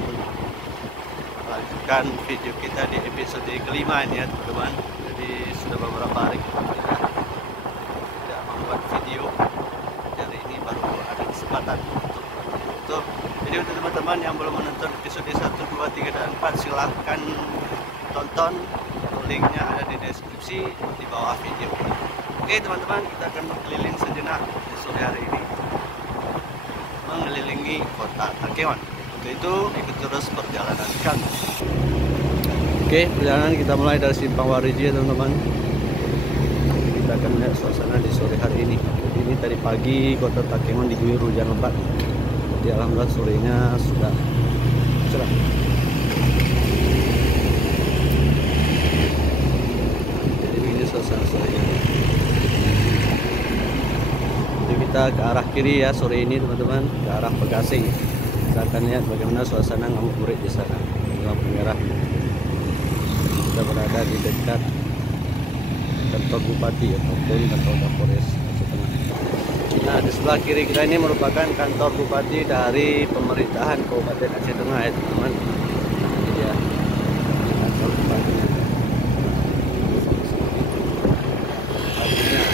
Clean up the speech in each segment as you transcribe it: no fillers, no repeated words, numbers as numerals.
akan melanjutkan video kita di episode kelima ini ya teman-teman. Jadi sudah beberapa hari kita tidak membuat video. Hari ini baru ada kesempatan untuk itu. Jadi untuk teman-teman yang belum menonton episode 1, 2, 3, dan 4, silahkan tonton. Linknya ada di deskripsi di bawah video ini. Oke teman-teman, kita akan berkeliling sejenak di sore hari ini mengelilingi kota Takengon. Untuk itu ikut terus perjalanan kami. Oke, perjalanan kita mulai dari Simpang Wariji ya teman-teman. Kita akan lihat suasana di sore hari ini. Jadi ini tadi pagi kota Takengon diguyur hujan lebat. Jadi alhamdulillah sorenya sudah cerah. Suasana sorenya. Jadi kita ke arah kiri ya sore ini teman-teman, ke arah Pegasing. Kita akan lihat bagaimana suasana ngabuburit di sana. Lampu merah. Kita berada di dekat kantor bupati ataupun kantor Kapolres Aceh Tengah. Nah di sebelah kiri kita ini merupakan kantor bupati dari pemerintahan Kabupaten Aceh Tengah ya teman-teman. Nah ini dia kantor bupati.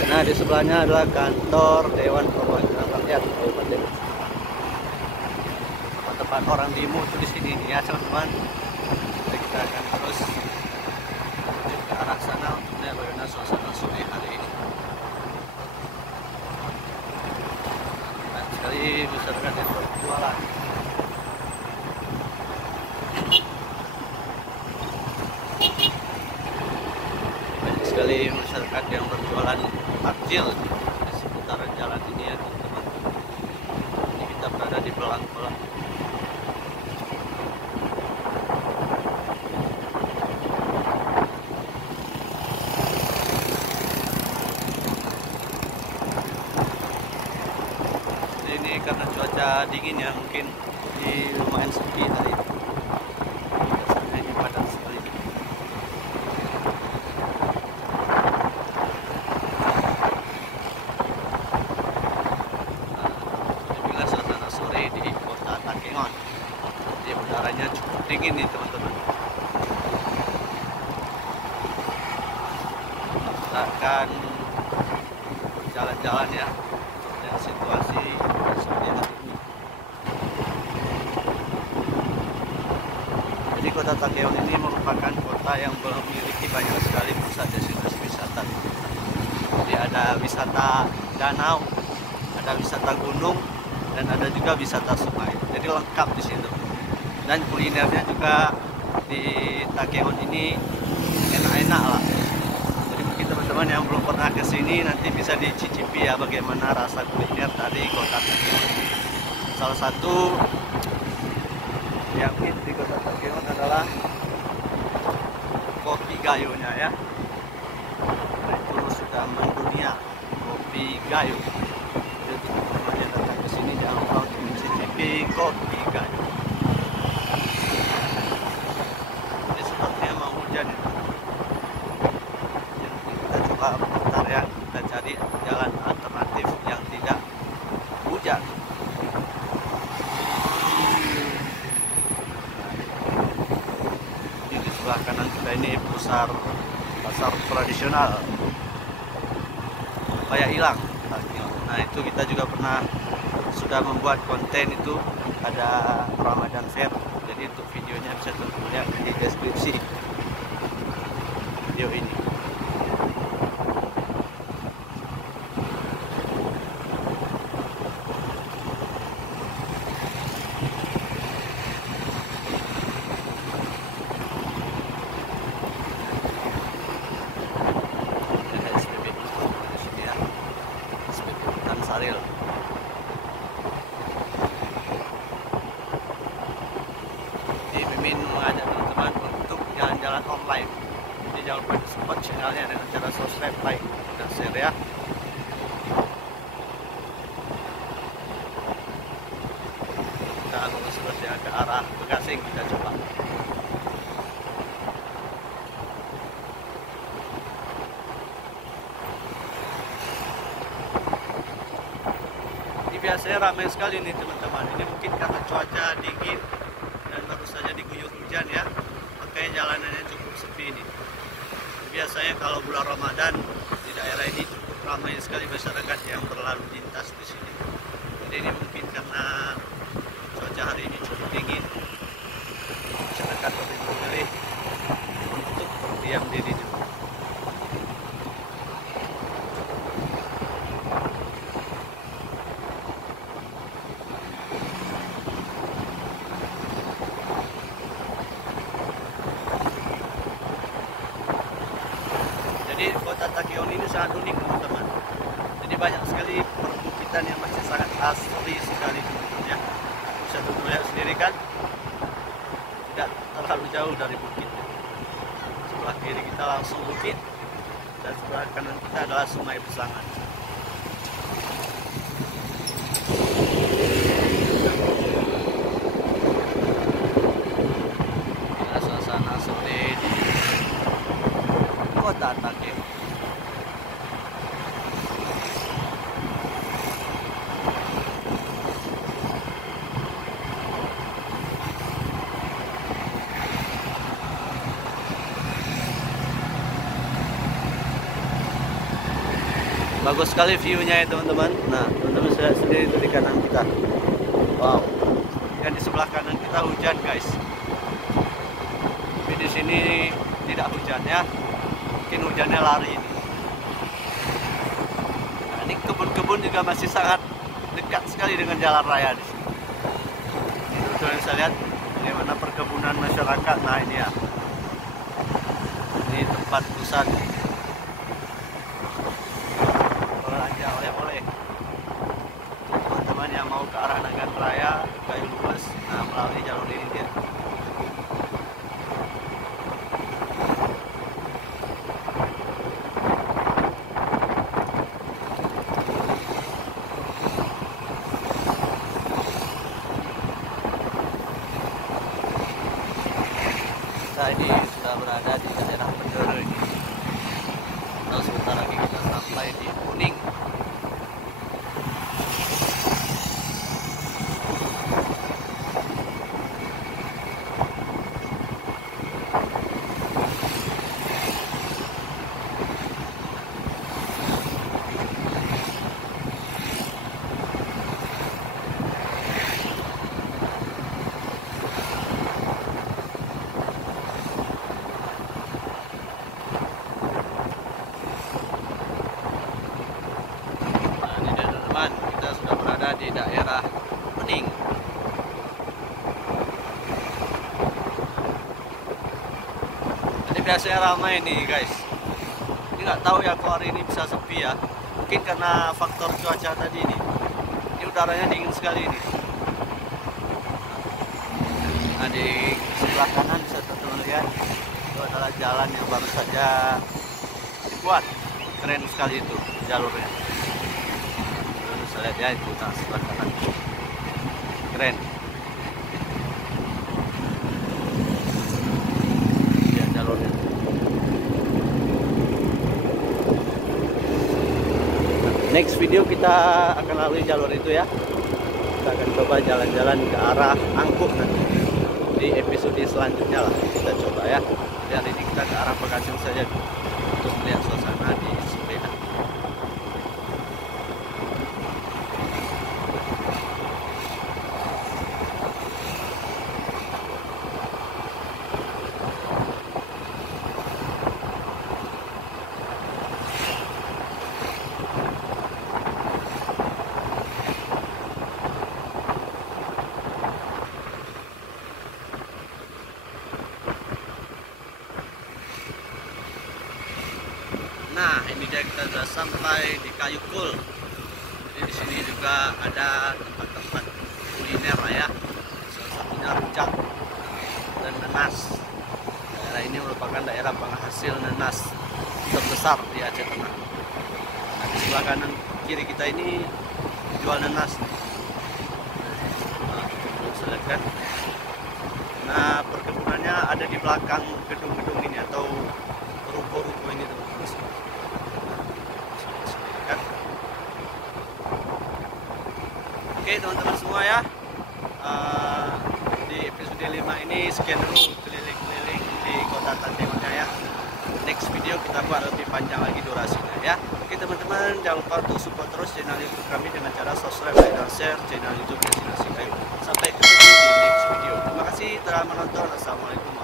Nah di sebelahnya adalah kantor Dewan Perwakilan Rakyat Kabupaten. Tempat orang demo itu di sini nih ya teman-teman. Jadi kita akan terus ke arah sana untuk melihat bagaimana suasana sore hari ini. Banyak sekali masyarakat yang berjualan. Banyak sekali masyarakat yang berjualan takjil di seputaran jalan ini ya teman-teman. Ini kita berada di belang-belang. Ini karena cuaca dingin ya mungkin di lumayan sepi tadi. Ini padat sekali. Udaranya cukup dingin nih teman-teman. Kita akan jalan-jalan ya melihat situasi seperti hari ini. Jadi kota Takengon ini merupakan kota yang memiliki banyak sekali pusat destinasi wisata. Jadi ada wisata danau, ada wisata gunung, dan ada juga wisata sungai. Jadi lengkap di situ. Dan kulinernya juga di Takengon ini enak-enak lah. Jadi mungkin teman-teman yang belum pernah ke sini nanti bisa dicicipi ya bagaimana rasa kuliner dari kota Takengon. Salah satu yang hit di kota Takengon adalah kopi gayunya ya. Nah, itu sudah mendunia kopi gayo. Jadi teman-teman yang datang ke sini jangan lupa untuk mencicipi kopi gayo. Kita coba bentar ya, kita cari jalan alternatif yang tidak hujan. Di sebelah kanan kita ini pasar tradisional Bayak Ilang. Nah itu kita juga sudah membuat konten itu, ada Ramadan Fair. Jadi untuk videonya bisa teman-teman lihat di deskripsi video ini. Ada SPB di sini ya, SPB Hutan Saril. Mimin mengajak teman-teman untuk jalan-jalan online. Jadi jangan lupa support channelnya dengan cara subscribe, like, dan share ya. Kita lurus terus ya ke arah Pegasing, kita coba. Ini biasanya ramai sekali nih teman-teman. Ini mungkin karena cuaca dingin dan baru biasanya kalau bulan Ramadan di daerah ini cukup ramai sekali masyarakat yang berlalu lintas di sini. Jadi ini mungkin karena cuaca hari ini cukup dingin, masyarakat lebih memilih untuk berdiam diri dulu. Jadi kota Takion ini sangat unik teman-teman. Jadi banyak sekali perbukitan yang masih sangat asli sekali ya. Bisa lihat sendiri kan, tidak terlalu jauh dari bukit. Sebelah kiri kita langsung bukit dan sebelah kanan kita adalah Sungai Besangan. Inilah suasana sore di kota Takion. Bagus sekali view-nya ya teman-teman. Nah, teman-teman lihat sendiri itu di kanan kita. Wow. Dan di sebelah kanan kita hujan, guys. Tapi di sini tidak hujan ya. Mungkin hujannya lari ini. Nah, ini kebun-kebun juga masih sangat dekat sekali dengan jalan raya di sini. Ini teman-teman bisa lihat bagaimana perkebunan masyarakat. Nah, ini ya. Ini tempat pusat belanja oleh-oleh teman-teman yang mau ke arah Nagan Raya, Kayu Luas, nah melalui jalur ini dia. Kita ini sudah berada di daerah Pendoro ini. Nah, sebentar lagi kita sampai di Kuning. Kita sudah berada di daerah Kuning. Jadi biasanya ramai nih guys. Ini nggak tahu ya kok hari ini bisa sepi ya. Mungkin karena faktor cuaca tadi ini. Ini udaranya dingin sekali ini. Nah di sebelah kanan bisa teman-teman lihat itu adalah jalan yang baru saja dibuat. Keren sekali itu jalurnya. Bisa lihat ya itu sebelah kanan, keren ya jalurnya. Next video kita akan lalui jalur itu ya. Kita akan coba jalan-jalan ke arah Angkuh nanti di episode selanjutnya lah, kita coba ya. Jadi ini kita ke arah Bekasung saja untuk melihat suasana di sepeda. Nah, ini dia kita sudah sampai di Kayukul. Jadi di sini juga ada tempat-tempat kuliner ya. Salah satunya rujak dan nanas. Daerah ini merupakan daerah penghasil nanas terbesar di Aceh Tengah. Nah, di sebelah kanan kiri kita ini jual nanas. Nah, bisa lihat kan? Nah, perkebunannya ada di belakang gedung-gedung ini atau ruko-ruko ini teman-teman. Oke teman-teman semua ya, di episode 5 ini sekian dulu keliling-keliling di kota Tantimurnya ya. Next video kita buat lebih panjang lagi durasinya ya. Oke teman-teman, jangan lupa untuk support terus channel YouTube kami dengan cara subscribe, like, dan share channel YouTube Destinasi Kayu. Sampai ketemu di next video. Terima kasih telah menonton. Assalamualaikum.